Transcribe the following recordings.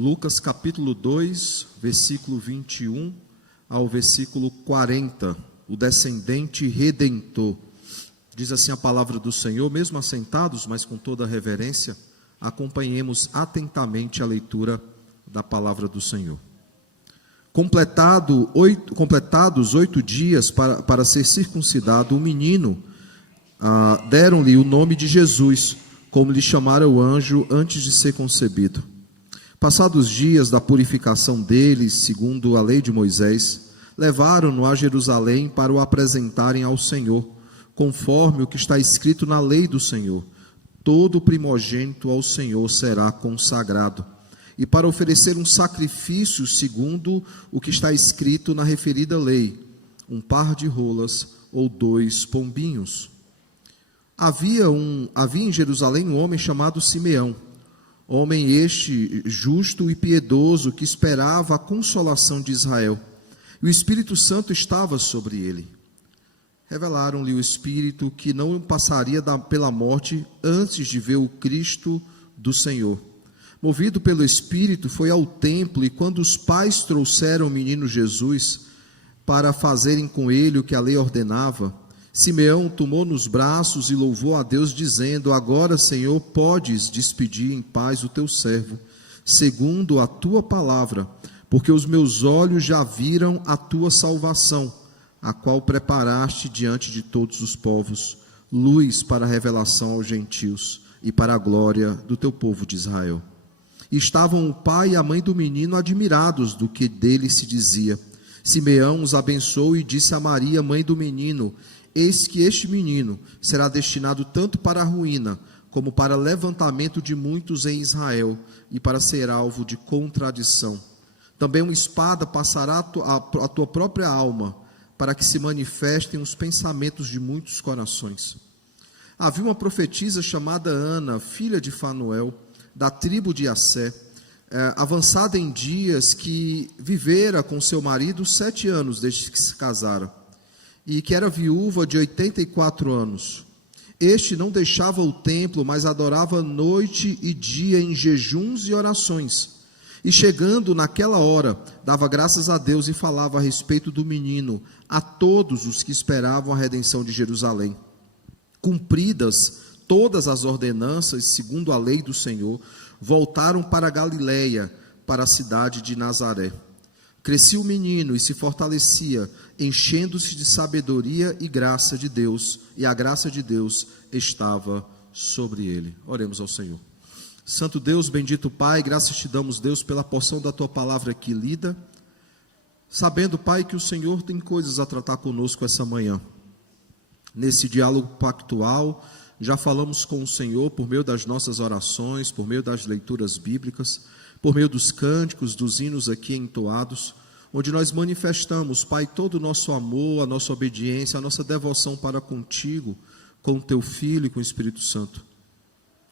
Lucas capítulo 2, versículo 21 ao versículo 40, o descendente redentor. Diz assim a palavra do Senhor: mesmo assentados, mas com toda a reverência, acompanhemos atentamente a leitura da palavra do Senhor. Completados 8 dias para ser circuncidado, o menino, deram-lhe o nome de Jesus, como lhe chamara o anjo antes de ser concebido. Passados os dias da purificação dele, segundo a lei de Moisés, levaram-no a Jerusalém para o apresentarem ao Senhor, conforme o que está escrito na lei do Senhor: todo primogênito ao Senhor será consagrado, e para oferecer um sacrifício segundo o que está escrito na referida lei, um par de rolas ou 2 pombinhos. Havia em Jerusalém um homem chamado Simeão, homem este justo e piedoso, que esperava a consolação de Israel, e o Espírito Santo estava sobre ele. Revelaram-lhe o Espírito que não passaria pela morte antes de ver o Cristo do Senhor. Movido pelo Espírito, foi ao templo, e quando os pais trouxeram o menino Jesus para fazerem com ele o que a lei ordenava, Simeão tomou nos braços e louvou a Deus, dizendo: agora, Senhor, podes despedir em paz o teu servo, segundo a tua palavra, porque os meus olhos já viram a tua salvação, a qual preparaste diante de todos os povos, luz para a revelação aos gentios e para a glória do teu povo de Israel. E estavam o pai e a mãe do menino admirados do que dele se dizia. Simeão os abençoou e disse a Maria, mãe do menino: eis que este menino será destinado tanto para a ruína, como para levantamento de muitos em Israel, e para ser alvo de contradição. Também uma espada passará a tua própria alma, para que se manifestem os pensamentos de muitos corações. Havia uma profetisa chamada Ana, filha de Fanuel, da tribo de Assé, avançada em dias, que vivera com seu marido 7 anos desde que se casara, e que era viúva de 84 anos. Este não deixava o templo, mas adorava noite e dia em jejuns e orações. E chegando naquela hora, dava graças a Deus e falava a respeito do menino a todos os que esperavam a redenção de Jerusalém. Cumpridas todas as ordenanças, segundo a lei do Senhor, voltaram para a Galiléia, para a cidade de Nazaré. Crescia o menino e se fortalecia, enchendo-se de sabedoria e graça de Deus, e a graça de Deus estava sobre ele. Oremos ao Senhor. Santo Deus, bendito Pai, graças te damos, Deus, pela porção da tua palavra aqui lida, sabendo, Pai, que o Senhor tem coisas a tratar conosco essa manhã. Nesse diálogo pactual, já falamos com o Senhor por meio das nossas orações, por meio das leituras bíblicas, por meio dos cânticos, dos hinos aqui entoados, onde nós manifestamos, Pai, todo o nosso amor, a nossa obediência, a nossa devoção para contigo, com o teu Filho e com o Espírito Santo.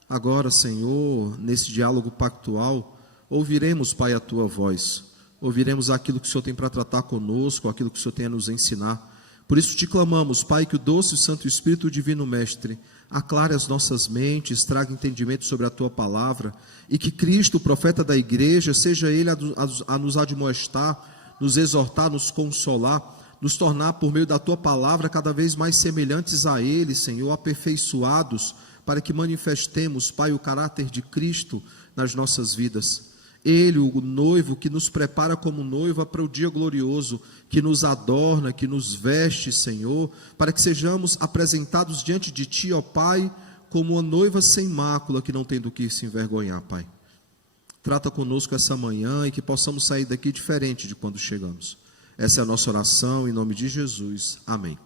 Agora, Senhor, nesse diálogo pactual, ouviremos, Pai, a tua voz, ouviremos aquilo que o Senhor tem para tratar conosco, aquilo que o Senhor tem a nos ensinar. Por isso te clamamos, Pai, que o doce e santo Espírito Divino Mestre aclare as nossas mentes, traga entendimento sobre a tua palavra, e que Cristo, o profeta da igreja, seja ele a nos admoestar, nos exortar, nos consolar, nos tornar por meio da tua palavra cada vez mais semelhantes a ele, Senhor, aperfeiçoados, para que manifestemos, Pai, o caráter de Cristo nas nossas vidas. Ele, o noivo que nos prepara como noiva para o dia glorioso, que nos adorna, que nos veste, Senhor, para que sejamos apresentados diante de Ti, ó Pai, como uma noiva sem mácula, que não tem do que se envergonhar, Pai. Trata conosco essa manhã e que possamos sair daqui diferente de quando chegamos. Essa é a nossa oração, em nome de Jesus. Amém.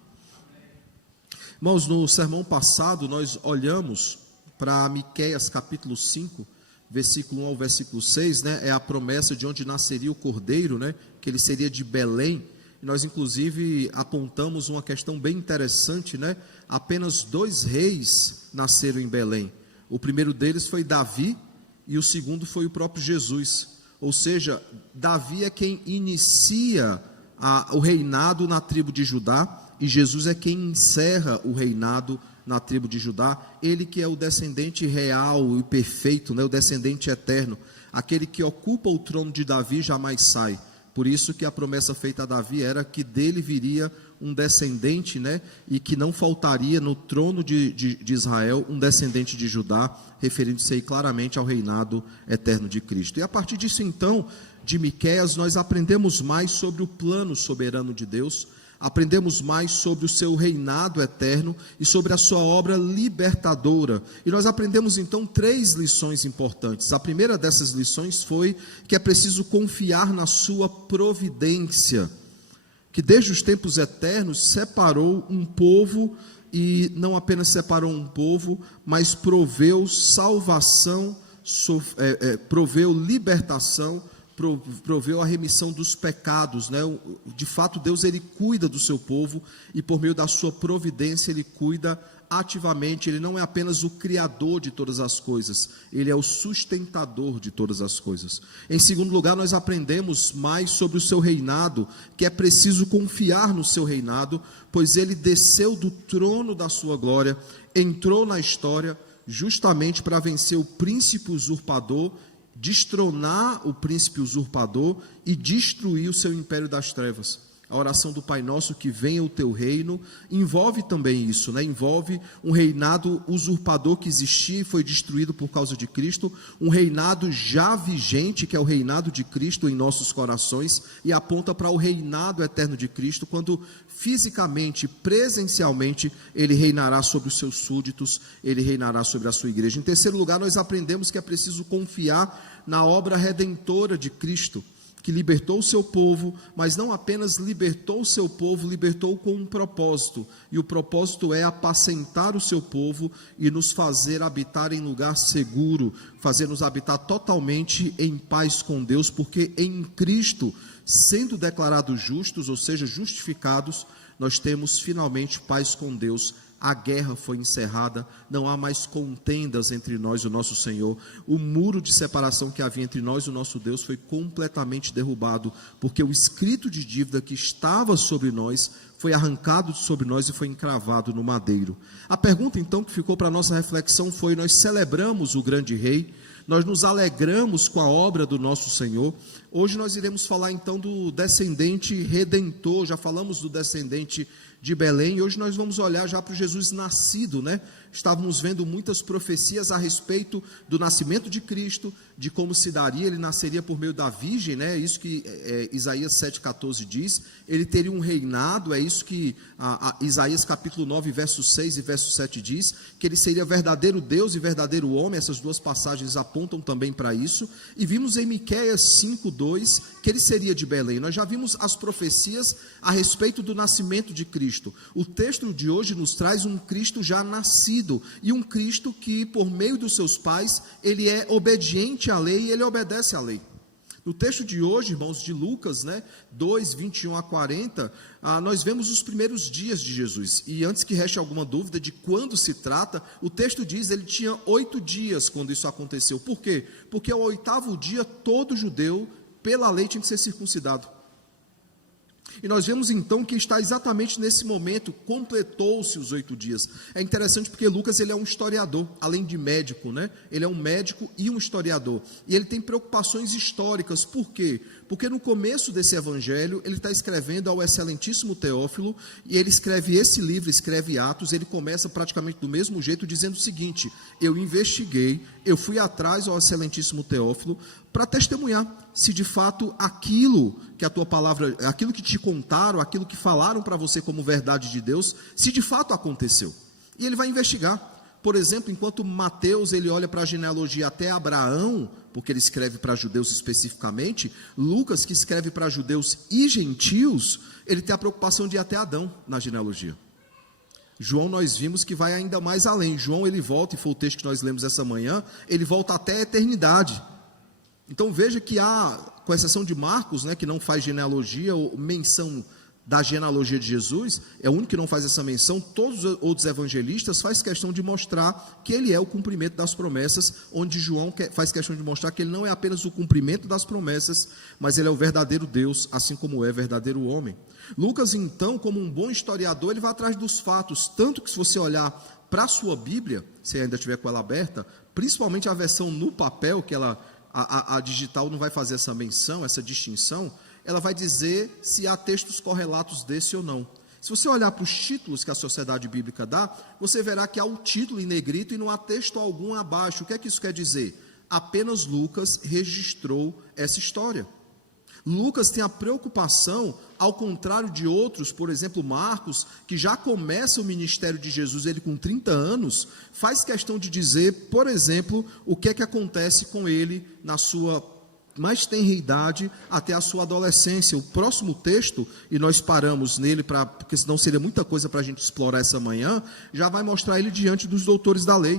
Irmãos, no sermão passado nós olhamos para Miqueias capítulo 5, versículo 1 ao versículo 6, né? É a promessa de onde nasceria o Cordeiro, né? Que ele seria de Belém. E nós inclusive apontamos uma questão bem interessante, né? Apenas 2 reis nasceram em Belém. O primeiro deles foi Davi e o segundo foi o próprio Jesus. Ou seja, Davi é quem inicia o reinado na tribo de Judá, e Jesus é quem encerra o reinado na tribo de Judá. Ele que é o descendente real e perfeito, né? O descendente eterno, aquele que ocupa o trono de Davi jamais sai. Por isso que a promessa feita a Davi era que dele viria um descendente, né, e que não faltaria no trono de Israel um descendente de Judá, referindo-se aí claramente ao reinado eterno de Cristo. E a partir disso então, de Miqueias, nós aprendemos mais sobre o plano soberano de Deus, aprendemos mais sobre o seu reinado eterno e sobre a sua obra libertadora. E nós aprendemos então 3 lições importantes. A primeira dessas lições foi que é preciso confiar na sua providência, que desde os tempos eternos separou um povo, e não apenas separou um povo, mas proveu salvação, proveu libertação, proveu a remissão dos pecados, né? De fato, Deus ele cuida do seu povo, e por meio da sua providência ele cuida ativamente. Ele não é apenas o criador de todas as coisas, ele é o sustentador de todas as coisas. Em segundo lugar, nós aprendemos mais sobre o seu reinado, que é preciso confiar no seu reinado, pois ele desceu do trono da sua glória, entrou na história justamente para vencer o príncipe usurpador, destronar o príncipe usurpador e destruir o seu império das trevas. A oração do Pai Nosso, que venha o teu reino, envolve também isso, né? Envolve um reinado usurpador que existia e foi destruído por causa de Cristo, um reinado já vigente, que é o reinado de Cristo em nossos corações, e aponta para o reinado eterno de Cristo, quando fisicamente, presencialmente, ele reinará sobre os seus súditos, ele reinará sobre a sua igreja. Em terceiro lugar, nós aprendemos que é preciso confiar na obra redentora de Cristo, que libertou o seu povo, mas não apenas libertou o seu povo, libertou com um propósito, e o propósito é apacentar o seu povo e nos fazer habitar em lugar seguro, fazer-nos habitar totalmente em paz com Deus, porque em Cristo, sendo declarados justos, ou seja, justificados, nós temos finalmente paz com Deus. A guerra foi encerrada, não há mais contendas entre nós e o nosso Senhor. O muro de separação que havia entre nós e o nosso Deus foi completamente derrubado, porque o escrito de dívida que estava sobre nós foi arrancado sobre nós e foi encravado no madeiro. A pergunta então que ficou para a nossa reflexão foi: nós celebramos o grande rei, nós nos alegramos com a obra do nosso Senhor. Hoje nós iremos falar então do descendente redentor. Já falamos do descendente de Belém, e hoje nós vamos olhar já para o Jesus nascido, né? Estávamos vendo muitas profecias a respeito do nascimento de Cristo, de como se daria, ele nasceria por meio da virgem, né? É isso que Isaías 7,14 diz, ele teria um reinado, é isso que Isaías capítulo 9, verso 6 e verso 7 diz, que ele seria verdadeiro Deus e verdadeiro homem. Essas duas passagens apontam também para isso, e vimos em Miqueias 5,2, que ele seria de Belém. Nós já vimos as profecias a respeito do nascimento de Cristo. O texto de hoje nos traz um Cristo já nascido, e um Cristo que, por meio dos seus pais, ele é obediente à lei e ele obedece à lei. No texto de hoje, irmãos, de Lucas, né, 2, 21 a 40, nós vemos os primeiros dias de Jesus. E antes que reste alguma dúvida de quando se trata, o texto diz que ele tinha 8 dias quando isso aconteceu. Por quê? Porque ao 8º dia, todo judeu, pela lei, tinha que ser circuncidado. E nós vemos então que está exatamente nesse momento, completou-se os 8 dias. É interessante porque Lucas ele é um historiador, além de médico, né? Ele é um médico e um historiador. E ele tem preocupações históricas. Por quê? Porque no começo desse evangelho, ele está escrevendo ao excelentíssimo Teófilo, e ele escreve esse livro, escreve Atos. Ele começa praticamente do mesmo jeito, dizendo o seguinte: eu investiguei, eu fui atrás ao excelentíssimo Teófilo, para testemunhar se de fato aquilo que a tua palavra, aquilo que te contaram, aquilo que falaram para você como verdade de Deus, se de fato aconteceu. E ele vai investigar. Por exemplo, enquanto Mateus ele olha para a genealogia até Abraão, porque ele escreve para judeus especificamente, Lucas, que escreve para judeus e gentios, ele tem a preocupação de ir até Adão na genealogia. João nós vimos que vai ainda mais além. João ele volta, e foi o texto que nós lemos essa manhã, ele volta até a eternidade. Então veja que há, com exceção de Marcos, né, que não faz genealogia ou menção da genealogia de Jesus, é o único que não faz essa menção. Todos os outros evangelistas faz questão de mostrar que ele é o cumprimento das promessas, onde João faz questão de mostrar que ele não é apenas o cumprimento das promessas, mas ele é o verdadeiro Deus, assim como é verdadeiro homem. Lucas então, como um bom historiador, ele vai atrás dos fatos, tanto que se você olhar para a sua Bíblia, se ainda tiver com ela aberta, principalmente a versão no papel, que ela a digital não vai fazer essa menção, essa distinção, ela vai dizer se há textos correlatos desse ou não. Se você olhar para os títulos que a Sociedade Bíblica dá, você verá que há o título em negrito e não há texto algum abaixo. O que é que isso quer dizer? Apenas Lucas registrou essa história. Lucas tem a preocupação, ao contrário de outros, por exemplo, Marcos, que já começa o ministério de Jesus, ele com 30 anos, faz questão de dizer, por exemplo, o que é que acontece com ele na sua mais tenra idade até a sua adolescência. O próximo texto, e nós paramos nele, porque senão seria muita coisa para a gente explorar essa manhã, já vai mostrar ele diante dos doutores da lei.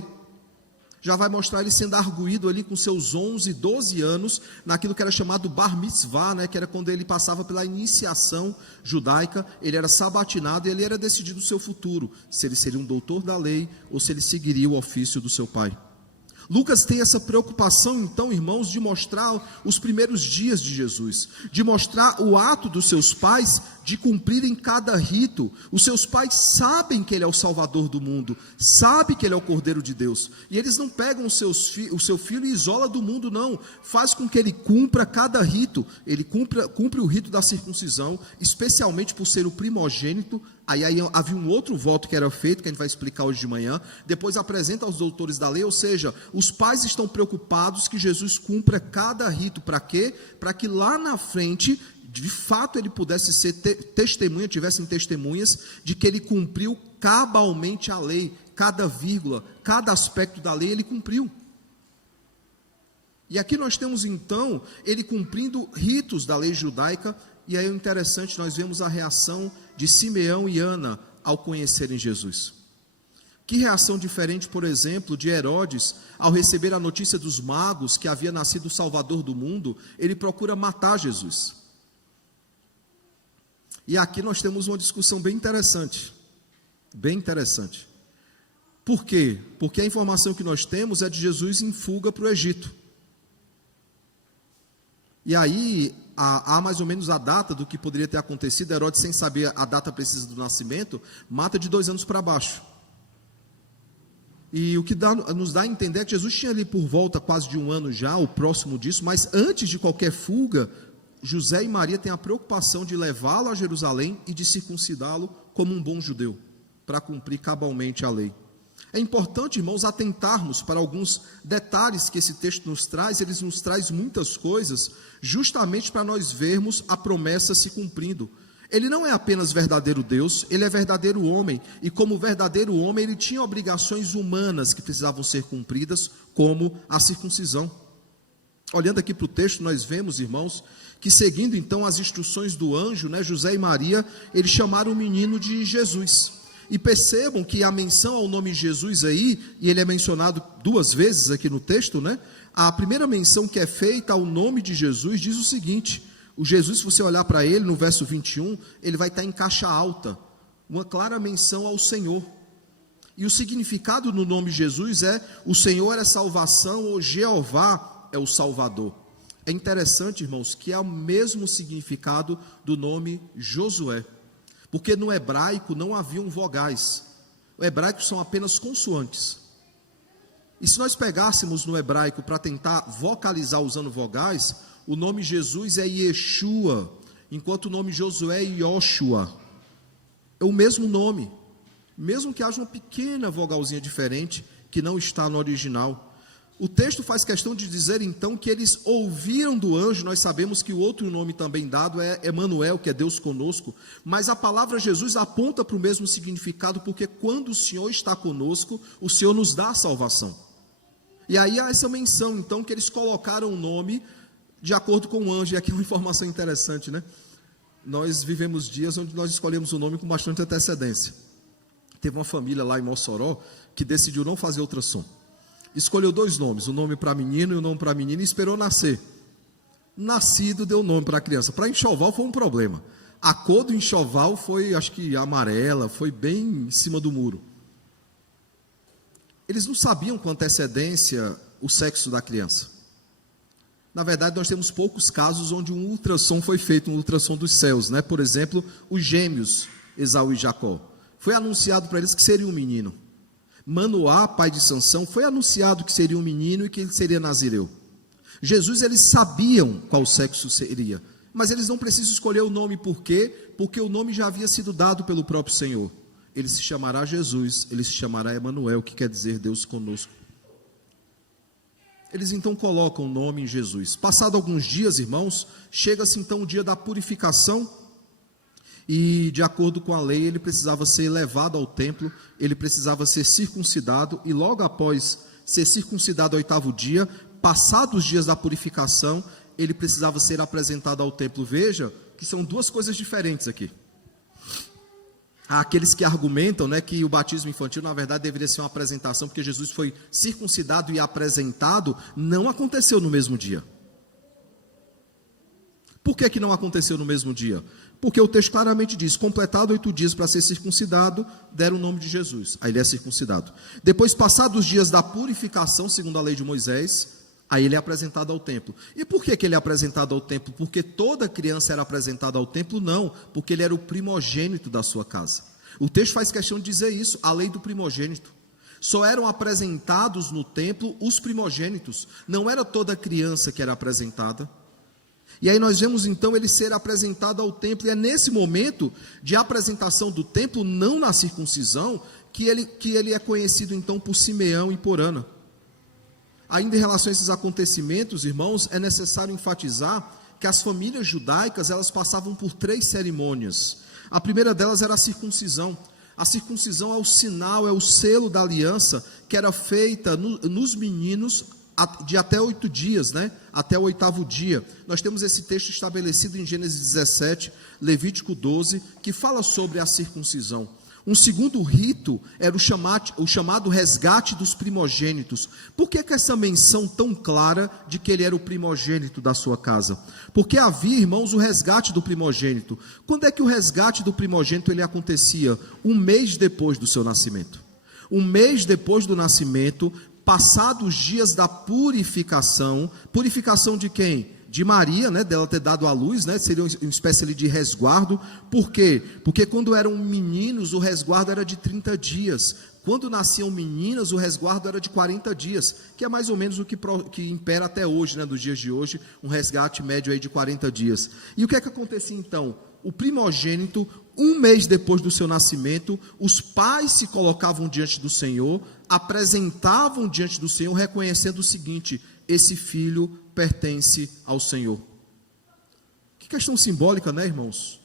Já vai mostrar ele sendo arguído ali com seus 11, 12 anos, naquilo que era chamado Bar Mitzvah, né, que era quando ele passava pela iniciação judaica, ele era sabatinado e ele era decidido o seu futuro, se ele seria um doutor da lei ou se ele seguiria o ofício do seu pai. Lucas tem essa preocupação, então, irmãos, de mostrar os primeiros dias de Jesus, de mostrar o ato dos seus pais de cumprirem cada rito. Os seus pais sabem que ele é o Salvador do mundo, sabem que ele é o Cordeiro de Deus, e eles não pegam o seu filho e isolam do mundo, não. Faz com que ele cumpra cada rito. Ele cumpre o rito da circuncisão, especialmente por ser o primogênito. Aí havia um outro voto que era feito, que a gente vai explicar hoje de manhã. Depois apresenta aos doutores da lei, ou seja, os pais estão preocupados que Jesus cumpra cada rito. Para quê? Para que lá na frente, de fato, ele pudesse ser testemunha, tivessem testemunhas de que ele cumpriu cabalmente a lei, cada vírgula, cada aspecto da lei ele cumpriu. E aqui nós temos então, ele cumprindo ritos da lei judaica. E aí é interessante, nós vemos a reação de Simeão e Ana ao conhecerem Jesus. Que reação diferente, por exemplo, de Herodes, ao receber a notícia dos magos que havia nascido o Salvador do mundo, ele procura matar Jesus. E aqui nós temos uma discussão bem interessante. Bem interessante. Por quê? Porque a informação que nós temos é de Jesus em fuga para o Egito. E aí há mais ou menos a data do que poderia ter acontecido. Herodes, sem saber a data precisa do nascimento, mata de 2 anos para baixo. E o que nos dá a entender é que Jesus tinha ali por volta quase de 1 ano já, o próximo disso, mas antes de qualquer fuga, José e Maria têm a preocupação de levá-lo a Jerusalém e de circuncidá-lo como um bom judeu, para cumprir cabalmente a lei. É importante, irmãos, atentarmos para alguns detalhes que esse texto nos traz. Ele nos traz muitas coisas, justamente para nós vermos a promessa se cumprindo. Ele não é apenas verdadeiro Deus, ele é verdadeiro homem, e como verdadeiro homem, ele tinha obrigações humanas que precisavam ser cumpridas, como a circuncisão. Olhando aqui para o texto, nós vemos, irmãos, que seguindo então as instruções do anjo, né, José e Maria, eles chamaram o menino de Jesus. E percebam que a menção ao nome Jesus aí, e ele é mencionado 2 vezes aqui no texto, né? A primeira menção que é feita ao nome de Jesus diz o seguinte: o Jesus, se você olhar para ele no verso 21, ele vai estar em caixa alta, uma clara menção ao Senhor. E o significado no nome Jesus é: o Senhor é salvação, ou Jeová é o Salvador. É interessante, irmãos, que é o mesmo significado do nome Josué. Porque no hebraico não haviam vogais. O hebraico são apenas consoantes. E se nós pegássemos no hebraico para tentar vocalizar usando vogais, o nome Jesus é Yeshua, enquanto o nome Josué é Yoshua. É o mesmo nome, mesmo que haja uma pequena vogalzinha diferente que não está no original. O texto faz questão de dizer então que eles ouviram do anjo. Nós sabemos que o outro nome também dado é Emanuel, que é Deus conosco, mas a palavra Jesus aponta para o mesmo significado, porque quando o Senhor está conosco, o Senhor nos dá a salvação. E aí há essa menção então que eles colocaram o nome de acordo com o anjo. E aqui é uma informação interessante, né? Nós vivemos dias onde nós escolhemos o nome com bastante antecedência. Teve uma família lá em Mossoró que decidiu não fazer ultrassom. Escolheu 2 nomes, o nome para menino e o nome para menina, e esperou nascer. Nascido, deu nome para a criança. Para enxoval foi um problema. A cor do enxoval foi, acho que amarela, foi bem em cima do muro. Eles não sabiam com antecedência o sexo da criança. Na verdade, nós temos poucos casos onde um ultrassom foi feito, um ultrassom dos céus, né? Por exemplo, os gêmeos, Esaú e Jacó. Foi anunciado para eles que seria um menino. Manoá, pai de Sansão, foi anunciado que seria um menino e que ele seria nazireu. Jesus, eles sabiam qual sexo seria, mas eles não precisam escolher o nome. Por quê? Porque o nome já havia sido dado pelo próprio Senhor. Ele se chamará Jesus, ele se chamará Emanuel, que quer dizer Deus conosco. Eles então colocam o nome em Jesus. Passado alguns dias, irmãos, chega-se então o dia da purificação, e de acordo com a lei, ele precisava ser levado ao templo, ele precisava ser circuncidado, e logo após ser circuncidado ao 8º dia, passados os dias da purificação, ele precisava ser apresentado ao templo. Veja que são duas coisas diferentes aqui. Há aqueles que argumentam, que o batismo infantil na verdade deveria ser uma apresentação, porque Jesus foi circuncidado e apresentado, não aconteceu no mesmo dia. Por que não aconteceu no mesmo dia? Porque o texto claramente diz: completado 8 dias para ser circuncidado, deram o nome de Jesus, aí ele é circuncidado. Depois, passados os dias da purificação, segundo a lei de Moisés, aí ele é apresentado ao templo. E por que ele é apresentado ao templo? Porque toda criança era apresentada ao templo? Não, porque ele era o primogênito da sua casa. O texto faz questão de dizer isso, a lei do primogênito. Só eram apresentados no templo os primogênitos, não era toda criança que era apresentada. E aí nós vemos então ele ser apresentado ao templo, e é nesse momento de apresentação do templo, não na circuncisão, que ele é conhecido então por Simeão e por Ana. Ainda em relação a esses acontecimentos, irmãos, é necessário enfatizar que as famílias judaicas, elas passavam por 3 cerimônias. A primeira delas era a circuncisão. A circuncisão é o sinal, é o selo da aliança, que era feita nos meninos de até 8 dias, até o 8º dia. Nós temos esse texto estabelecido em Gênesis 17, Levítico 12, que fala sobre a circuncisão. Um segundo rito era o chamado resgate dos primogênitos. Por que essa menção tão clara de que ele era o primogênito da sua casa? Porque havia, irmãos, o resgate do primogênito. Quando é que o resgate do primogênito ele acontecia? 1 mês depois do seu nascimento. 1 mês depois do nascimento, passados os dias da purificação. Purificação de quem? De Maria, dela ter dado à luz, seria uma espécie de resguardo. Por quê? Porque quando eram meninos, o resguardo era de 30 dias. Quando nasciam meninas, o resguardo era de 40 dias, que é mais ou menos o que impera até hoje, nos dias de hoje, um resgate médio aí de 40 dias. E o que é que acontecia então? O primogênito, 1 mês depois do seu nascimento, os pais se colocavam diante do Senhor, apresentavam diante do Senhor, reconhecendo o seguinte: esse filho pertence ao Senhor. Que questão simbólica, irmãos?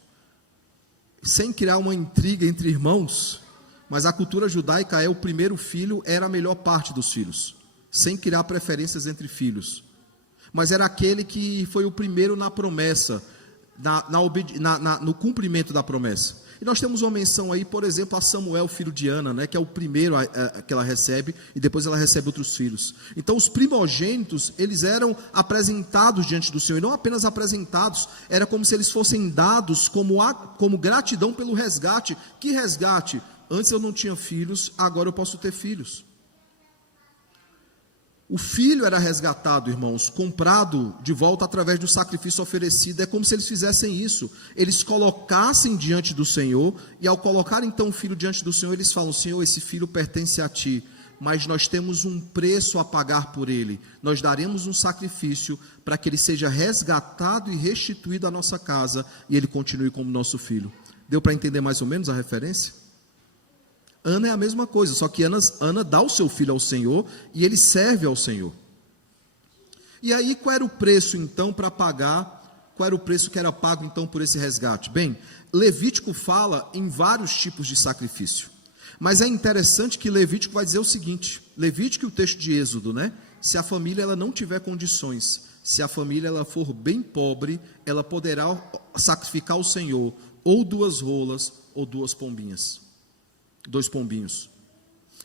Sem criar uma intriga entre irmãos, mas a cultura judaica o primeiro filho era a melhor parte dos filhos, sem criar preferências entre filhos, mas era aquele que foi o primeiro na promessa, no cumprimento da promessa. E nós temos uma menção aí, por exemplo, a Samuel, filho de Ana, que é o primeiro que ela recebe, e depois ela recebe outros filhos. Então os primogênitos, eles eram apresentados diante do Senhor, e não apenas apresentados, era como se eles fossem dados como gratidão pelo resgate. Que resgate? Antes eu não tinha filhos, agora eu posso ter filhos. O filho era resgatado, irmãos, comprado de volta através do sacrifício oferecido. É como se eles fizessem isso, eles colocassem diante do Senhor, e ao colocar então o filho diante do Senhor, eles falam: Senhor, esse filho pertence a Ti, mas nós temos um preço a pagar por ele, nós daremos um sacrifício para que ele seja resgatado e restituído à nossa casa, e ele continue como nosso filho. Deu para entender mais ou menos a referência? Ana é a mesma coisa, só que Ana dá o seu filho ao Senhor, e ele serve ao Senhor. E aí qual era o preço então para pagar? Qual era o preço que era pago então por esse resgate? Bem, Levítico fala em vários tipos de sacrifício, mas é interessante que Levítico vai dizer o seguinte: Levítico e o texto de Êxodo, se a família ela não tiver condições, se a família ela for bem pobre, ela poderá sacrificar ao Senhor ou 2 rolas ou 2 pombinhas. 2 pombinhos.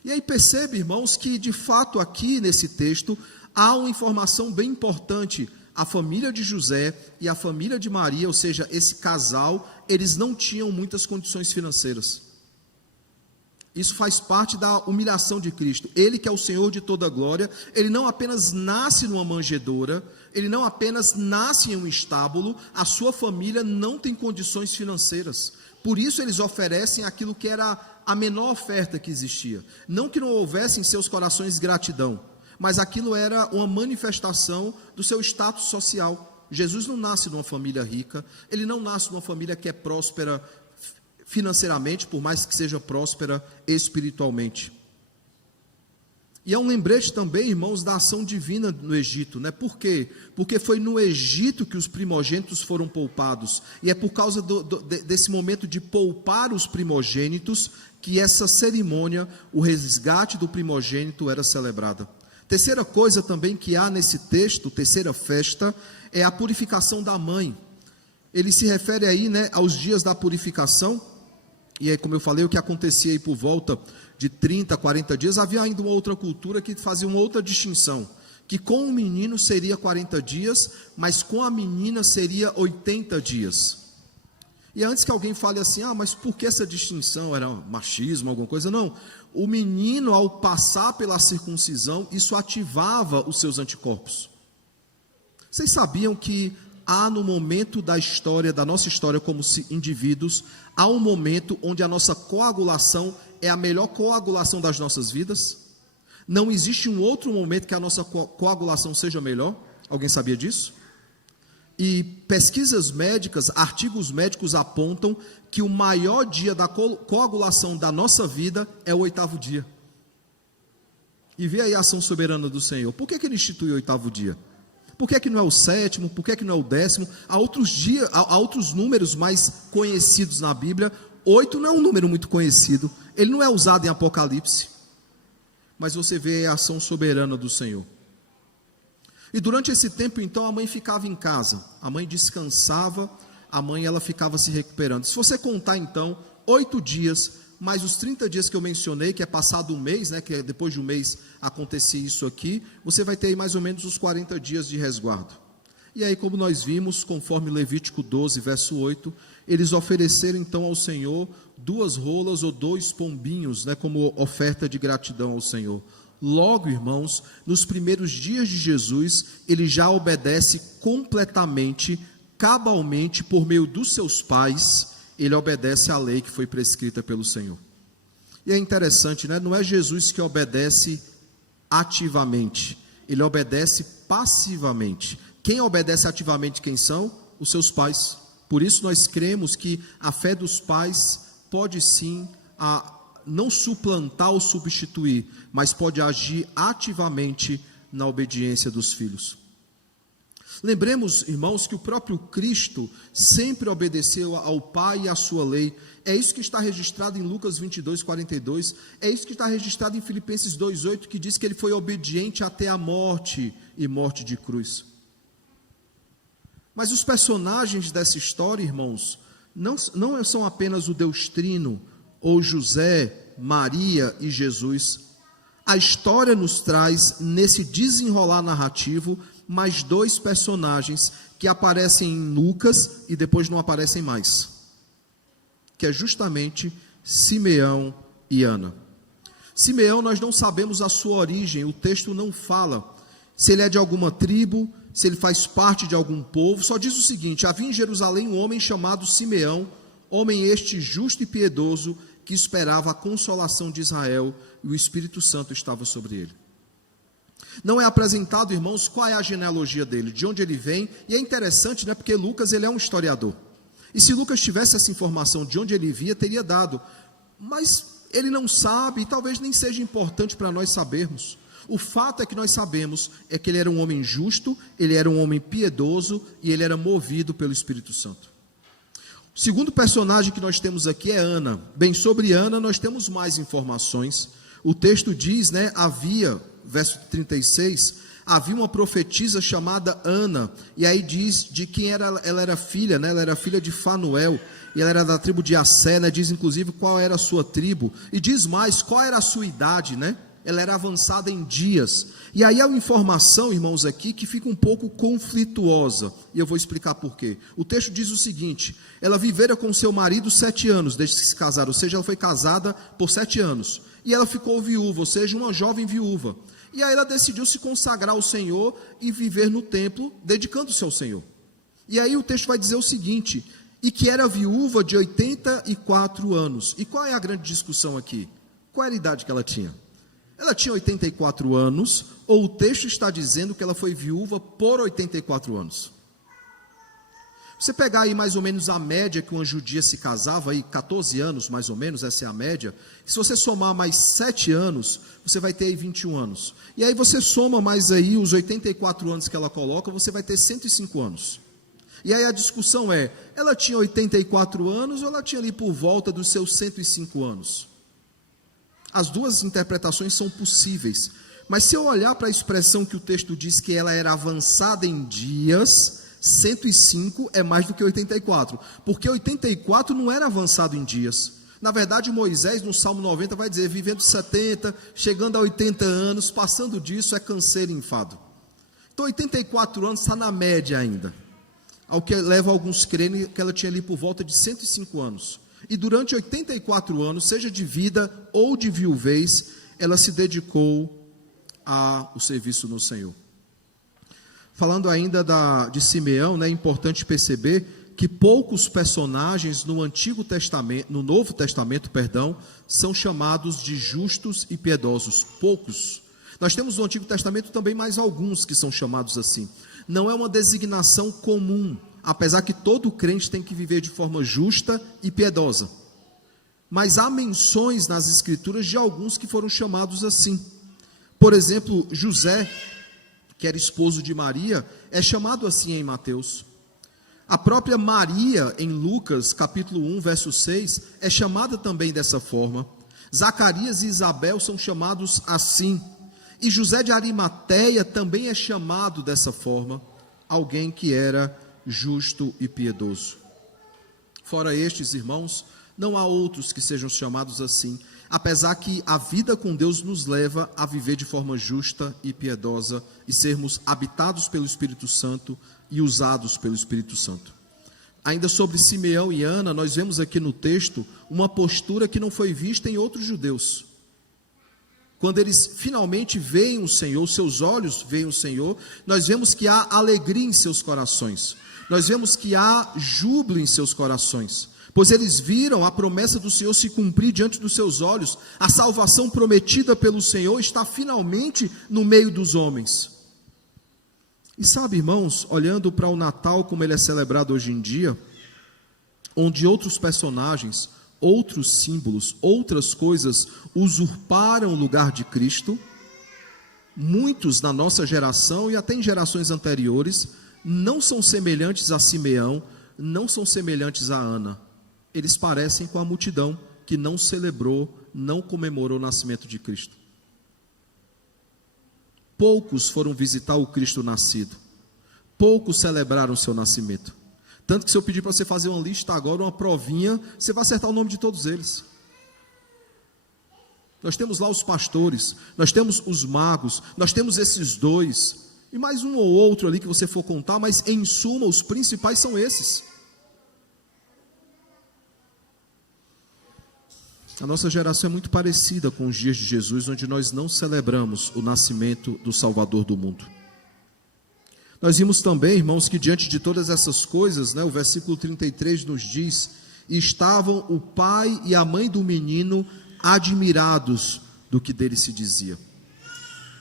E aí percebe, irmãos, que de fato aqui nesse texto há uma informação bem importante. A família de José e a família de Maria, ou seja, esse casal, eles não tinham muitas condições financeiras. Isso faz parte da humilhação de Cristo. Ele que é o Senhor de toda glória, ele não apenas nasce numa manjedoura, ele não apenas nasce em um estábulo, a sua família não tem condições financeiras. Por isso eles oferecem aquilo que era a menor oferta que existia. Não que não houvesse em seus corações gratidão, mas aquilo era uma manifestação do seu status social. Jesus não nasce numa família rica, ele não nasce numa família que é próspera financeiramente, por mais que seja próspera espiritualmente. E é um lembrete também, irmãos, da ação divina no Egito, né? Por quê? Porque foi no Egito que os primogênitos foram poupados, e é por causa desse momento de poupar os primogênitos, que essa cerimônia, o resgate do primogênito, era celebrada. Terceira coisa também que há nesse texto, terceira festa, é a purificação da mãe. Ele se refere aí, né, aos dias da purificação, e aí, como eu falei, o que acontecia aí por volta de 30, 40 dias, havia ainda uma outra cultura que fazia uma outra distinção, que com o menino seria 40 dias, mas com a menina seria 80 dias. E antes que alguém fale assim, mas por que essa distinção? Era machismo, alguma coisa? Não. O menino, ao passar pela circuncisão, isso ativava os seus anticorpos. Vocês sabiam que há no momento da história, da nossa história como indivíduos, há um momento onde a nossa coagulação é a melhor coagulação das nossas vidas? Não existe um outro momento que a nossa coagulação seja melhor? Alguém sabia disso? E pesquisas médicas, artigos médicos apontam que o maior dia da coagulação da nossa vida é o 8º dia. E vê aí a ação soberana do Senhor. Por que ele institui o 8º dia? Por que não é o 7º? Por que não é o 10º? Há outros números mais conhecidos na Bíblia. 8 não é um número muito conhecido. Ele não é usado em Apocalipse. Mas você vê a ação soberana do Senhor. E durante esse tempo, então, a mãe ficava em casa. A mãe descansava, a mãe ela ficava se recuperando. Se você contar, então, 8 dias, mais os 30 dias que eu mencionei, que é passado um mês, né, que depois de um mês acontecia isso aqui, você vai ter aí mais ou menos os 40 dias de resguardo. E aí, como nós vimos, conforme Levítico 12, verso 8, eles ofereceram então ao Senhor 2 rolas ou 2 pombinhos, né, como oferta de gratidão ao Senhor. Logo, irmãos, nos primeiros dias de Jesus, ele já obedece completamente, cabalmente, por meio dos seus pais, ele obedece à lei que foi prescrita pelo Senhor. E é interessante, né? Não é Jesus que obedece ativamente, ele obedece passivamente. Quem obedece ativamente, quem são? Os seus pais. Por isso nós cremos que a fé dos pais pode sim não suplantar ou substituir, mas pode agir ativamente na obediência dos filhos. Lembremos, irmãos, que o próprio Cristo sempre obedeceu ao Pai e à sua lei. É isso que está registrado em Lucas 22, 42. É isso que está registrado em Filipenses 2, 8, que diz que ele foi obediente até a morte e morte de cruz. Mas os personagens dessa história, irmãos, não são apenas o Deus Trino, ou José, Maria e Jesus. A história nos traz, nesse desenrolar narrativo, mais 2 personagens que aparecem em Lucas e depois não aparecem mais, que é justamente Simeão e Ana. Simeão, nós não sabemos a sua origem, o texto não fala se ele é de alguma tribo, se ele faz parte de algum povo, só diz o seguinte: havia em Jerusalém um homem chamado Simeão, homem este justo e piedoso, que esperava a consolação de Israel, e o Espírito Santo estava sobre ele. Não é apresentado, irmãos, qual é a genealogia dele, de onde ele vem, e é interessante, né, porque Lucas ele é um historiador, e se Lucas tivesse essa informação de onde ele via, teria dado, mas ele não sabe, e talvez nem seja importante para nós sabermos. O fato é que nós sabemos é que ele era um homem justo, ele era um homem piedoso, e ele era movido pelo Espírito Santo. O segundo personagem que nós temos aqui é Ana. Bem, sobre Ana nós temos mais informações. O texto diz, né, verso 36, havia uma profetisa chamada Ana, e aí diz de quem ela era filha, né, ela era filha de Fanuel, e ela era da tribo de Assé, né, diz inclusive qual era a sua tribo, e diz mais, qual era a sua idade, né? Ela era avançada em dias. E aí há uma informação, irmãos, aqui que fica um pouco conflituosa, e eu vou explicar por quê. O texto diz o seguinte: ela vivera com seu marido 7 anos, desde que se casaram, ou seja, ela foi casada por 7 anos, e ela ficou viúva, ou seja, uma jovem viúva. E aí ela decidiu se consagrar ao Senhor e viver no templo, dedicando-se ao Senhor. E aí o texto vai dizer o seguinte: e que era viúva de 84 anos. E qual é a grande discussão aqui? Qual era a idade que ela tinha? Ela tinha 84 anos, ou o texto está dizendo que ela foi viúva por 84 anos? Você pegar aí mais ou menos a média que uma judia se casava, aí 14 anos mais ou menos, essa é a média. Se você somar mais 7 anos, você vai ter aí 21 anos. E aí você soma mais aí os 84 anos que ela coloca, você vai ter 105 anos. E aí a discussão é, ela tinha 84 anos ou ela tinha ali por volta dos seus 105 anos? As duas interpretações são possíveis. Mas se eu olhar para a expressão que o texto diz que ela era avançada em dias, 105 é mais do que 84, porque 84 não era avançado em dias. Na verdade, Moisés, no Salmo 90, vai dizer, vivendo 70, chegando a 80 anos, passando disso é canseiro e enfado. Então, 84 anos está na média ainda, ao que leva alguns crerem que ela tinha ali por volta de 105 anos. E durante 84 anos, seja de vida ou de viuvez, ela se dedicou ao serviço no Senhor. Falando ainda de Simeão, é importante perceber que poucos personagens no Novo Testamento, são chamados de justos e piedosos. Poucos. Nós temos no Antigo Testamento também mais alguns que são chamados assim. Não é uma designação comum, apesar que todo crente tem que viver de forma justa e piedosa. Mas há menções nas Escrituras de alguns que foram chamados assim. Por exemplo, José, que era esposo de Maria, é chamado assim em Mateus. A própria Maria, em Lucas, capítulo 1, verso 6, é chamada também dessa forma. Zacarias e Isabel são chamados assim. E José de Arimateia também é chamado dessa forma, alguém que era justo e piedoso. Fora estes, irmãos, não há outros que sejam chamados assim, apesar que a vida com Deus nos leva a viver de forma justa e piedosa e sermos habitados pelo Espírito Santo e usados pelo Espírito Santo. Ainda sobre Simeão e Ana, nós vemos aqui no texto uma postura que não foi vista em outros judeus. Quando eles finalmente veem o Senhor, seus olhos veem o Senhor, nós vemos que há alegria em seus corações, nós vemos que há júbilo em seus corações, pois eles viram a promessa do Senhor se cumprir diante dos seus olhos. A salvação prometida pelo Senhor está finalmente no meio dos homens. E sabe, irmãos, olhando para o Natal como ele é celebrado hoje em dia, onde outros personagens, outros símbolos, outras coisas usurparam o lugar de Cristo, muitos na nossa geração e até em gerações anteriores não são semelhantes a Simeão, não são semelhantes a Ana. Eles parecem com a multidão que não celebrou, não comemorou o nascimento de Cristo. Poucos foram visitar o Cristo nascido. Poucos celebraram o seu nascimento. Tanto que se eu pedir para você fazer uma lista agora, uma provinha, você vai acertar o nome de todos eles. Nós temos lá os pastores, nós temos os magos, nós temos esses dois, e mais um ou outro ali que você for contar, mas em suma os principais são esses. A nossa geração é muito parecida com os dias de Jesus, onde nós não celebramos o nascimento do Salvador do mundo. Nós vimos também, irmãos, que diante de todas essas coisas, o versículo 33 nos diz, e estavam o pai e a mãe do menino admirados do que dele se dizia.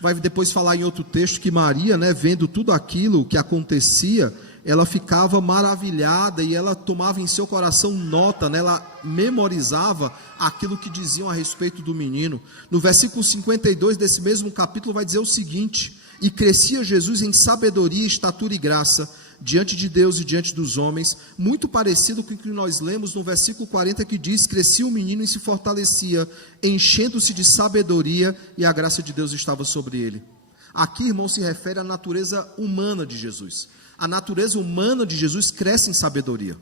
Vai depois falar em outro texto que Maria, vendo tudo aquilo que acontecia, ela ficava maravilhada e ela tomava em seu coração nota, ela memorizava aquilo que diziam a respeito do menino. No versículo 52 desse mesmo capítulo vai dizer o seguinte: e crescia Jesus em sabedoria, estatura e graça, diante de Deus e diante dos homens, muito parecido com o que nós lemos no versículo 40, que diz, crescia o menino e se fortalecia, enchendo-se de sabedoria, e a graça de Deus estava sobre ele. Aqui, irmão, se refere à natureza humana de Jesus. A natureza humana de Jesus cresce em sabedoria.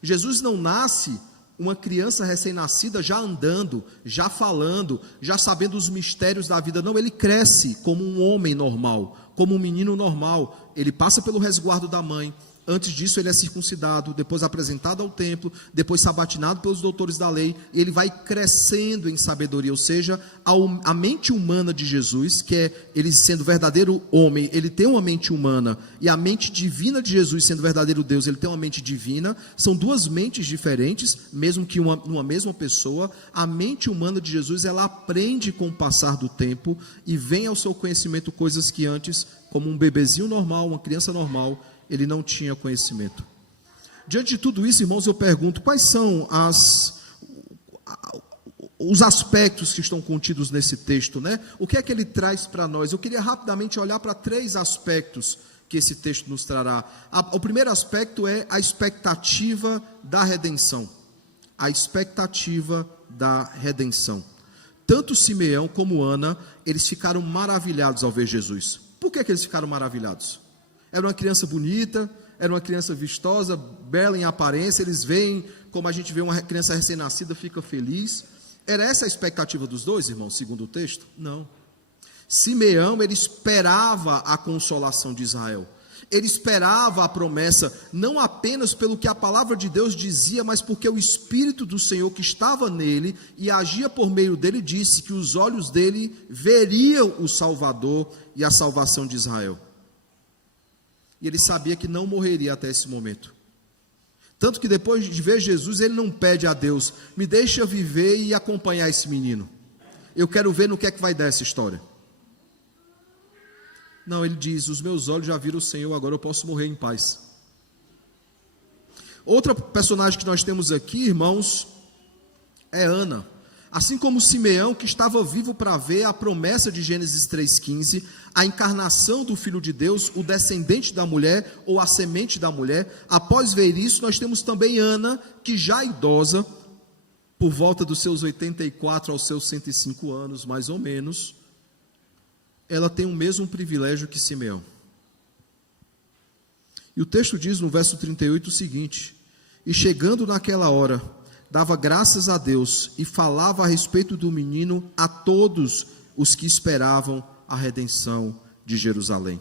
Jesus não nasce uma criança recém-nascida já andando, já falando, já sabendo os mistérios da vida. Não, ele cresce como um homem normal, como um menino normal. Ele passa pelo resguardo da mãe, Antes disso ele é circuncidado, depois apresentado ao templo, depois sabatinado pelos doutores da lei, e ele vai crescendo em sabedoria, ou seja, a mente humana de Jesus, que é ele sendo verdadeiro homem, ele tem uma mente humana, e a mente divina de Jesus sendo verdadeiro Deus, ele tem uma mente divina, são duas mentes diferentes, mesmo que numa mesma pessoa. A mente humana de Jesus, ela aprende com o passar do tempo, e vem ao seu conhecimento coisas que antes, como um bebezinho normal, uma criança normal, ele não tinha conhecimento. Diante de tudo isso, irmãos, eu pergunto, quais são os aspectos que estão contidos nesse texto, né? O que é que ele traz para nós? Eu queria rapidamente olhar para 3 aspectos que esse texto nos trará. O primeiro aspecto é a expectativa da redenção. A expectativa da redenção. Tanto Simeão como Ana, eles ficaram maravilhados ao ver Jesus. Por que eles ficaram maravilhados? Era uma criança bonita, era uma criança vistosa, bela em aparência, eles veem, como a gente vê uma criança recém-nascida, fica feliz. Era essa a expectativa dos dois, irmãos, segundo o texto? Não. Simeão, ele esperava a consolação de Israel. Ele esperava a promessa, não apenas pelo que a palavra de Deus dizia, mas porque o Espírito do Senhor que estava nele e agia por meio dele, disse que os olhos dele veriam o Salvador e a salvação de Israel. E ele sabia que não morreria até esse momento. Tanto que depois de ver Jesus, ele não pede a Deus, me deixa viver e acompanhar esse menino. Eu quero ver no que é que vai dar essa história. Não, ele diz, os meus olhos já viram o Senhor, agora eu posso morrer em paz. Outra personagem que nós temos aqui, irmãos, é Ana. Assim como Simeão, que estava vivo para ver a promessa de Gênesis 3,15, a encarnação do Filho de Deus, o descendente da mulher, ou a semente da mulher. Após ver isso, nós temos também Ana, que já idosa, por volta dos seus 84 aos seus 105 anos, mais ou menos, ela tem o mesmo privilégio que Simeão. E o texto diz no verso 38 o seguinte: e chegando naquela hora, dava graças a Deus e falava a respeito do menino a todos os que esperavam a redenção de Jerusalém.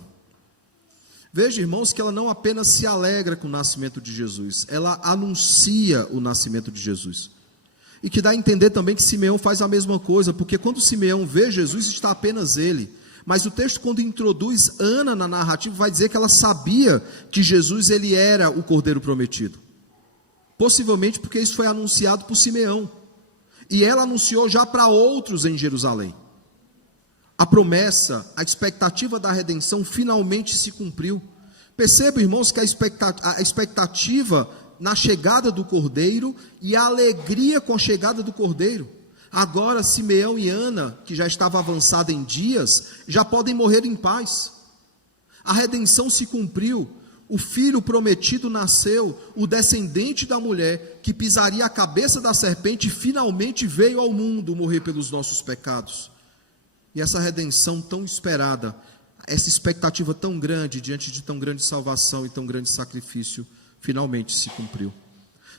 Veja, irmãos, que ela não apenas se alegra com o nascimento de Jesus, ela anuncia o nascimento de Jesus. E que dá a entender também que Simeão faz a mesma coisa, porque quando Simeão vê Jesus, está apenas ele. Mas o texto, quando introduz Ana na narrativa, vai dizer que ela sabia que Jesus, ele era o Cordeiro prometido. Possivelmente porque isso foi anunciado por Simeão. E ela anunciou já para outros em Jerusalém. A promessa, a expectativa da redenção finalmente se cumpriu. Perceba, irmãos, que a expectativa na chegada do Cordeiro e a alegria com a chegada do Cordeiro. Agora Simeão e Ana, que já estava avançada em dias, já podem morrer em paz. A redenção se cumpriu. O filho prometido nasceu, o descendente da mulher, que pisaria a cabeça da serpente, finalmente veio ao mundo morrer pelos nossos pecados. E essa redenção tão esperada, essa expectativa tão grande, diante de tão grande salvação e tão grande sacrifício, finalmente se cumpriu.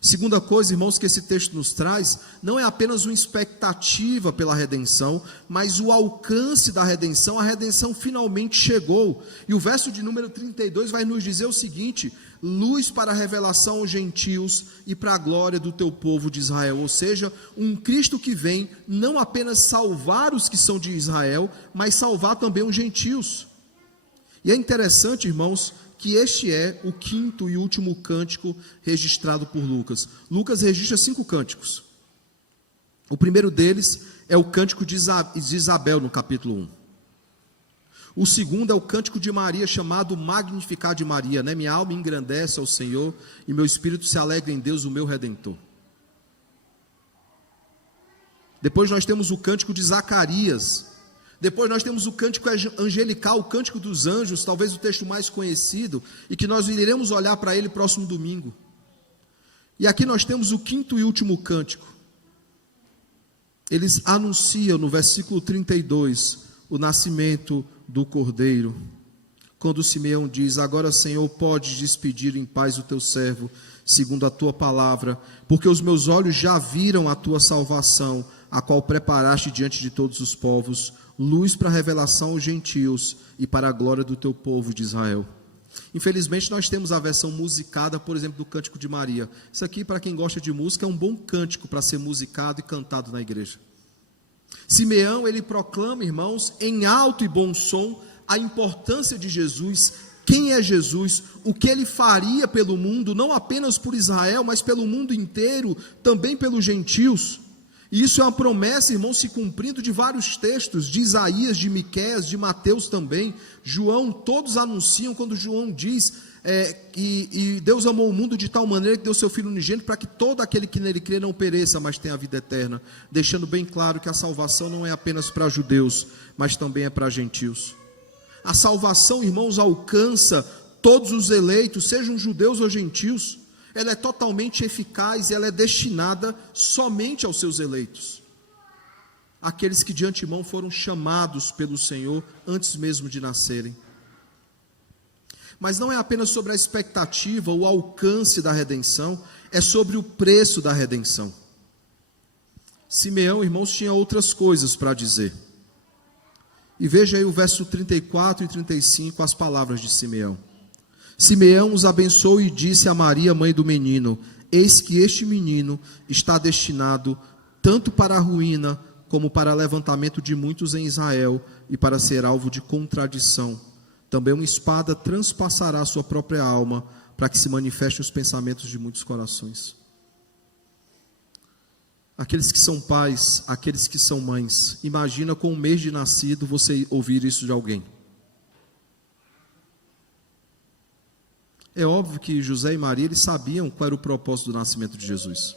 Segunda coisa, irmãos, que esse texto nos traz, não é apenas uma expectativa pela redenção, mas o alcance da redenção. A redenção finalmente chegou. E o verso de número 32 vai nos dizer o seguinte: luz para a revelação aos gentios e para a glória do teu povo de Israel. Ou seja, um Cristo que vem não apenas salvar os que são de Israel, mas salvar também os gentios. E é interessante, irmãos, que este é o quinto e último cântico registrado por Lucas. Lucas registra 5 cânticos. O primeiro deles é o cântico de Isabel, no capítulo 1. O segundo é o cântico de Maria, chamado Magnificar de Maria, né? Minha alma engrandece ao Senhor, e meu espírito se alegra em Deus, o meu Redentor. Depois nós temos o cântico de Zacarias. Depois nós temos o cântico angelical, o cântico dos anjos, talvez o texto mais conhecido, e que nós iremos olhar para ele próximo domingo. E aqui nós temos o quinto e último cântico. Eles anunciam no versículo 32 o nascimento do Cordeiro. Quando Simeão diz: agora, Senhor, podes despedir em paz o teu servo, segundo a tua palavra, porque os meus olhos já viram a tua salvação, a qual preparaste diante de todos os povos, luz para a revelação aos gentios e para a glória do teu povo de Israel. Infelizmente nós temos a versão musicada, por exemplo, do Cântico de Maria. Isso aqui, para quem gosta de música, é um bom cântico para ser musicado e cantado na igreja. Simeão, ele proclama, irmãos, em alto e bom som, a importância de Jesus, quem é Jesus, o que ele faria pelo mundo, não apenas por Israel, mas pelo mundo inteiro, também pelos gentios. E isso é uma promessa, irmãos, se cumprindo de vários textos, de Isaías, de Miqueias, de Mateus também. João, todos anunciam quando João diz que Deus amou o mundo de tal maneira que deu seu Filho unigênito para que todo aquele que nele crê não pereça, mas tenha a vida eterna. Deixando bem claro que a salvação não é apenas para judeus, mas também é para gentios. A salvação, irmãos, alcança todos os eleitos, sejam judeus ou gentios. Ela é totalmente eficaz e ela é destinada somente aos seus eleitos, aqueles que de antemão foram chamados pelo Senhor antes mesmo de nascerem. Mas não é apenas sobre a expectativa, o alcance da redenção, é sobre o preço da redenção. Simeão, irmãos, tinha outras coisas para dizer. E veja aí o verso 34 e 35, as palavras de Simeão. Simeão os abençoou e disse a Maria, mãe do menino: eis que este menino está destinado tanto para a ruína, como para levantamento de muitos em Israel, e para ser alvo de contradição. Também uma espada transpassará sua própria alma, para que se manifestem os pensamentos de muitos corações. Aqueles que são pais, aqueles que são mães, imagina com um mês de nascido você ouvir isso de alguém. É óbvio que José e Maria, eles sabiam qual era o propósito do nascimento de Jesus.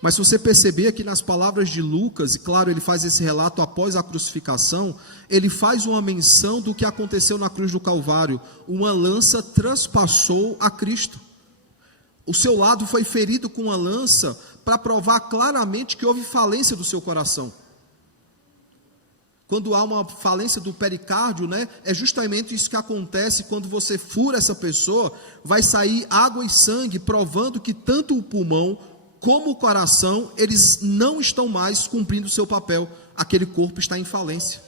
Mas se você perceber aqui nas palavras de Lucas, e claro, ele faz esse relato após a crucificação, ele faz uma menção do que aconteceu na cruz do Calvário. Uma lança transpassou a Cristo. O seu lado foi ferido com uma lança para provar claramente que houve falência do seu coração. Quando há uma falência do pericárdio, é justamente isso que acontece quando você fura essa pessoa, vai sair água e sangue, provando que tanto o pulmão como o coração, eles não estão mais cumprindo o seu papel, aquele corpo está em falência.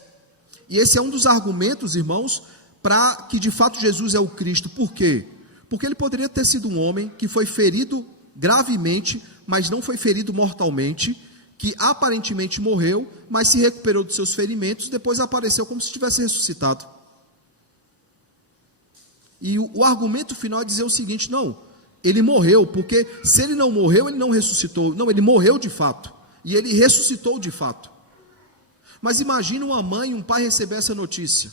E esse é um dos argumentos, irmãos, para que de fato Jesus é o Cristo. Por quê? Porque ele poderia ter sido um homem que foi ferido gravemente, mas não foi ferido mortalmente, que aparentemente morreu, mas se recuperou dos seus ferimentos, depois apareceu como se tivesse ressuscitado. E o argumento final é dizer o seguinte: não, ele morreu, porque se ele não morreu, ele não ressuscitou. Não, ele morreu de fato, e ele ressuscitou de fato. Mas imagina uma mãe e um pai receber essa notícia: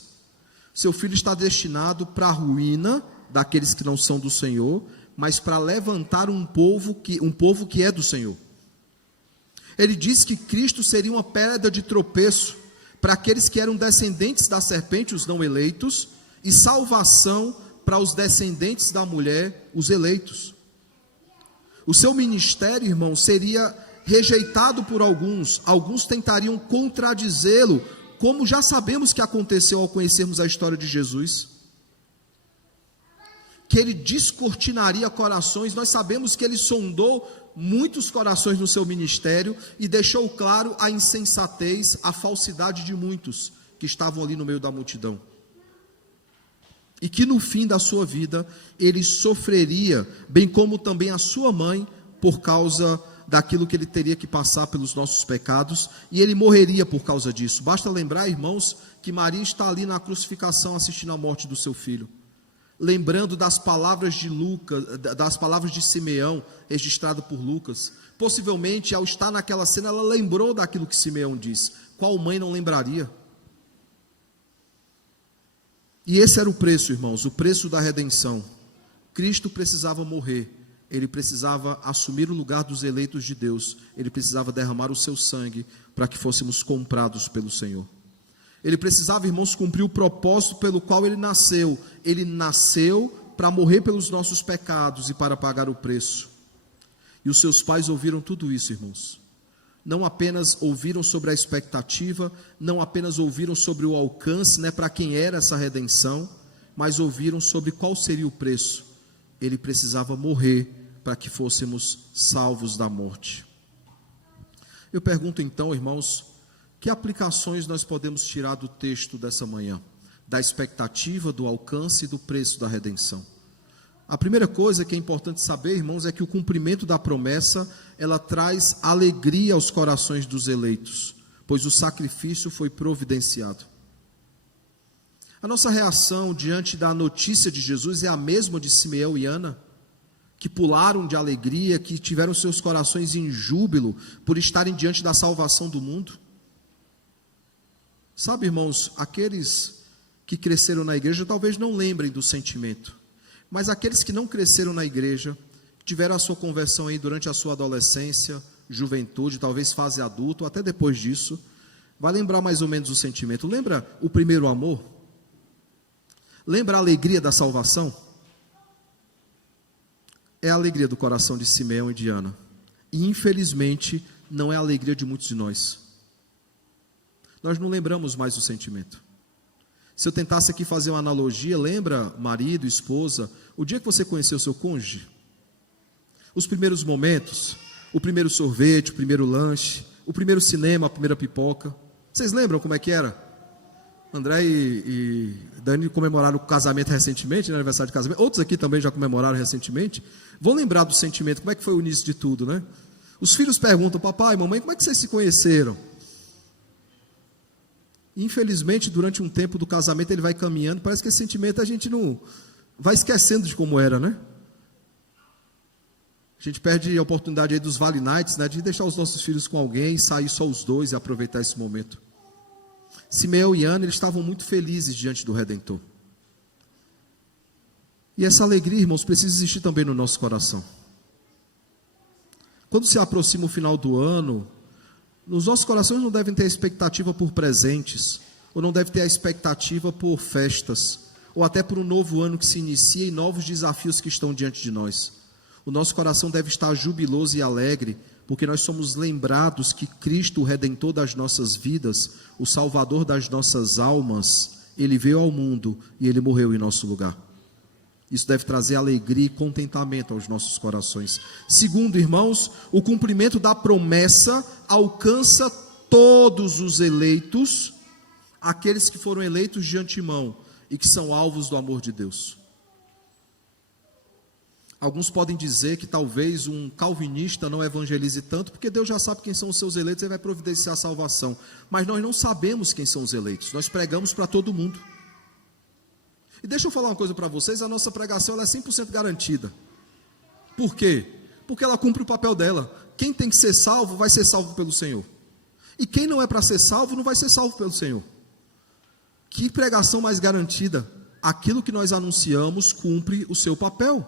seu filho está destinado para a ruína daqueles que não são do Senhor, mas para levantar um povo que é do Senhor. Ele diz que Cristo seria uma pedra de tropeço para aqueles que eram descendentes da serpente, os não eleitos, e salvação para os descendentes da mulher, os eleitos. O seu ministério, irmão, seria rejeitado por alguns tentariam contradizê-lo, como já sabemos que aconteceu ao conhecermos a história de Jesus. Que ele descortinaria corações, nós sabemos que ele sondou muitos corações no seu ministério e deixou claro a insensatez, a falsidade de muitos que estavam ali no meio da multidão. E que no fim da sua vida ele sofreria, bem como também a sua mãe, por causa daquilo que ele teria que passar pelos nossos pecados, e ele morreria por causa disso. Basta lembrar, irmãos, que Maria está ali na crucificação assistindo à morte do seu filho. Lembrando das palavras de Lucas, das palavras de Simeão, registrado por Lucas. Possivelmente, ao estar naquela cena, ela lembrou daquilo que Simeão diz. Qual mãe não lembraria? E esse era o preço, irmãos, o preço da redenção. Cristo precisava morrer, ele precisava assumir o lugar dos eleitos de Deus, ele precisava derramar o seu sangue para que fôssemos comprados pelo Senhor. Ele precisava, irmãos, cumprir o propósito pelo qual ele nasceu. Ele nasceu para morrer pelos nossos pecados e para pagar o preço. E os seus pais ouviram tudo isso, irmãos. Não apenas ouviram sobre a expectativa, não apenas ouviram sobre o alcance, para quem era essa redenção, mas ouviram sobre qual seria o preço. Ele precisava morrer para que fôssemos salvos da morte. Eu pergunto então, irmãos, que aplicações nós podemos tirar do texto dessa manhã? da expectativa, do alcance e do preço da redenção. A primeira coisa que é importante saber, irmãos, é que o cumprimento da promessa, ela traz alegria aos corações dos eleitos, pois o sacrifício foi providenciado. A nossa reação diante da notícia de Jesus é a mesma de Simeão e Ana, que pularam de alegria, que tiveram seus corações em júbilo por estarem diante da salvação do mundo. Sabe, irmãos, aqueles que cresceram na igreja talvez não lembrem do sentimento, mas aqueles que não cresceram na igreja, tiveram a sua conversão aí durante a sua adolescência, juventude, talvez fase adulta, ou até depois disso, vai lembrar mais ou menos o sentimento. Lembra o primeiro amor? Lembra a alegria da salvação? É a alegria do coração de Simeão e de Ana. E infelizmente não é a alegria de muitos de nós. Nós não lembramos mais o sentimento. Se eu tentasse aqui fazer uma analogia, lembra, marido, esposa, o dia que você conheceu seu cônjuge? Os primeiros momentos, o primeiro sorvete, o primeiro lanche, o primeiro cinema, a primeira pipoca. Vocês lembram como é que era? André e Dani comemoraram o casamento recentemente, né, aniversário de casamento. Outros aqui também já comemoraram recentemente. Vão lembrar do sentimento, como é que foi o início de tudo, né? Os filhos perguntam, papai, mamãe, como é que vocês se conheceram? Infelizmente, durante um tempo do casamento, ele vai caminhando, parece que esse sentimento a gente não vai esquecendo de como era, né? A gente perde a oportunidade aí dos Vale Nights, né, de deixar os nossos filhos com alguém, sair só os dois e aproveitar esse momento. Simeão e Ana, eles estavam muito felizes diante do Redentor. E essa alegria, irmãos, precisa existir também no nosso coração. Quando se aproxima o final do ano, nos nossos corações não devem ter a expectativa por presentes, ou não deve ter a expectativa por festas, ou até por um novo ano que se inicia e novos desafios que estão diante de nós. O nosso coração deve estar jubiloso e alegre, porque nós somos lembrados que Cristo, o Redentor das nossas vidas, o Salvador das nossas almas, Ele veio ao mundo e Ele morreu em nosso lugar. Isso deve trazer alegria e contentamento aos nossos corações. Segundo, irmãos, o cumprimento da promessa alcança todos os eleitos, aqueles que foram eleitos de antemão e que são alvos do amor de Deus. Alguns podem dizer que talvez um calvinista não evangelize tanto, porque Deus já sabe quem são os seus eleitos e vai providenciar a salvação. Mas nós não sabemos quem são os eleitos, nós pregamos para todo mundo. E deixa eu falar uma coisa para vocês, a nossa pregação ela é 100% garantida. Por quê? Porque ela cumpre o papel dela. Quem tem que ser salvo, vai ser salvo pelo Senhor. E quem não é para ser salvo, não vai ser salvo pelo Senhor. Que pregação mais garantida? Aquilo que nós anunciamos cumpre o seu papel.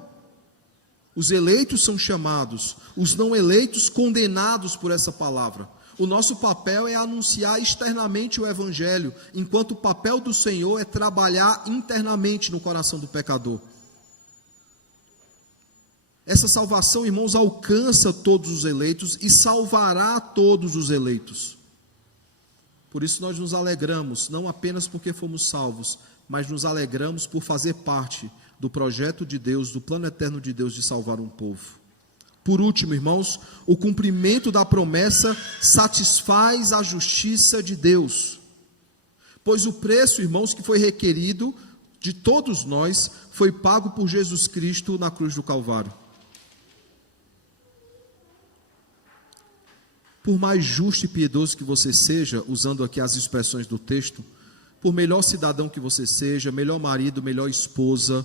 Os eleitos são chamados, os não eleitos condenados por essa palavra. O nosso papel é anunciar externamente o Evangelho, enquanto o papel do Senhor é trabalhar internamente no coração do pecador. Essa salvação, irmãos, alcança todos os eleitos e salvará todos os eleitos. Por isso nós nos alegramos, não apenas porque fomos salvos, mas nos alegramos por fazer parte do projeto de Deus, do plano eterno de Deus de salvar um povo. Por último, irmãos, o cumprimento da promessa satisfaz a justiça de Deus, pois o preço, irmãos, que foi requerido de todos nós, foi pago por Jesus Cristo na cruz do Calvário. Por mais justo e piedoso que você seja, usando aqui as expressões do texto, por melhor cidadão que você seja, melhor marido, melhor esposa,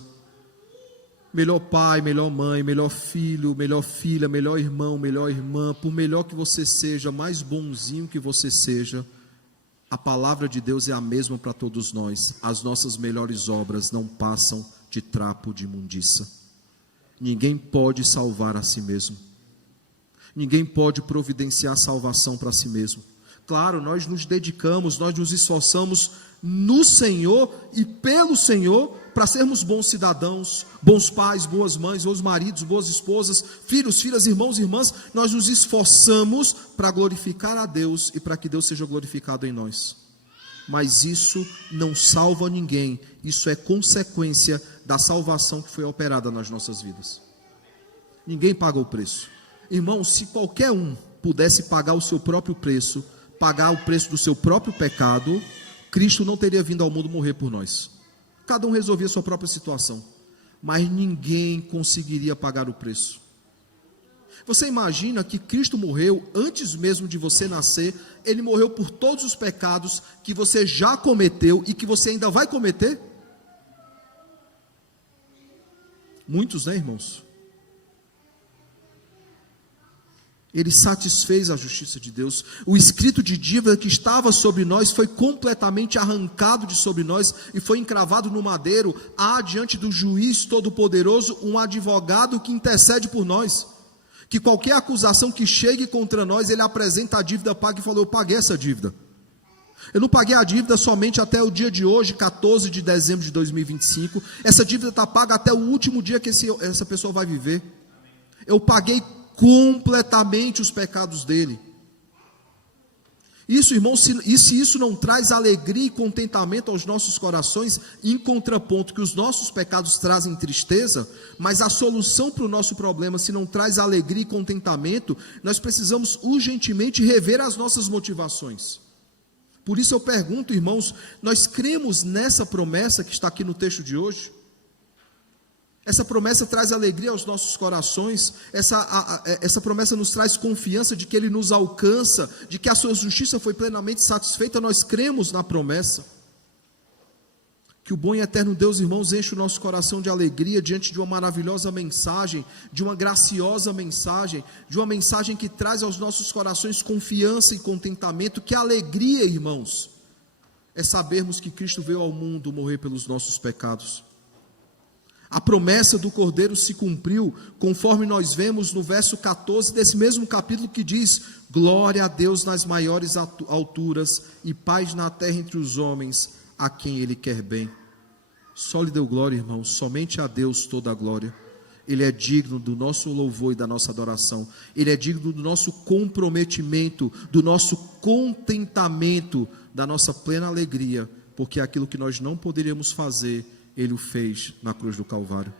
melhor pai, melhor mãe, melhor filho, melhor filha, melhor irmão, melhor irmã, por melhor que você seja, mais bonzinho que você seja, a palavra de Deus é a mesma para todos nós. As nossas melhores obras não passam de trapo de imundícia. Ninguém pode salvar a si mesmo. Ninguém pode providenciar salvação para si mesmo. Claro, nós nos dedicamos, nós nos esforçamos no Senhor e pelo Senhor para sermos bons cidadãos, bons pais, boas mães, bons maridos, boas esposas, filhos, filhas, irmãos e irmãs. Nós nos esforçamos para glorificar a Deus e para que Deus seja glorificado em nós. Mas isso não salva ninguém, isso é consequência da salvação que foi operada nas nossas vidas. Ninguém paga o preço. Irmão, se qualquer um pudesse pagar o seu próprio preço, pagar o preço do seu próprio pecado, Cristo não teria vindo ao mundo morrer por nós. Cada um resolvia a sua própria situação, mas ninguém conseguiria pagar o preço. Você imagina que Cristo morreu antes mesmo de você nascer, ele morreu por todos os pecados que você já cometeu e que você ainda vai cometer? Muitos, né, irmãos? Ele satisfez a justiça de Deus. O escrito de dívida que estava sobre nós foi completamente arrancado de sobre nós e foi encravado no madeiro. Há diante do juiz todo-poderoso um advogado que intercede por nós. Que qualquer acusação que chegue contra nós, ele apresenta a dívida paga e falou: eu paguei essa dívida. Eu não paguei a dívida somente até o dia de hoje, 14 de dezembro de 2025. Essa dívida está paga até o último dia que essa pessoa vai viver. Eu paguei completamente os pecados dele. Isso, irmão, se isso não traz alegria e contentamento aos nossos corações, em contraponto que os nossos pecados trazem tristeza, mas a solução para o nosso problema, se não traz alegria e contentamento, nós precisamos urgentemente rever as nossas motivações. Por isso eu pergunto, irmãos, nós cremos nessa promessa que está aqui no texto de hoje? Essa promessa traz alegria aos nossos corações, essa promessa nos traz confiança de que Ele nos alcança, de que a sua justiça foi plenamente satisfeita. Nós cremos na promessa. Que o bom e eterno Deus, irmãos, enche o nosso coração de alegria diante de uma maravilhosa mensagem, de uma graciosa mensagem, de uma mensagem que traz aos nossos corações confiança e contentamento. Que alegria, irmãos, é sabermos que Cristo veio ao mundo morrer pelos nossos pecados. A promessa do Cordeiro se cumpriu, conforme nós vemos no verso 14 desse mesmo capítulo, que diz: glória a Deus nas maiores alturas e paz na terra entre os homens, a quem Ele quer bem. Só lhe deu glória, irmãos, somente a Deus toda a glória. Ele é digno do nosso louvor e da nossa adoração. Ele é digno do nosso comprometimento, do nosso contentamento, da nossa plena alegria, porque aquilo que nós não poderíamos fazer, Ele o fez na cruz do Calvário.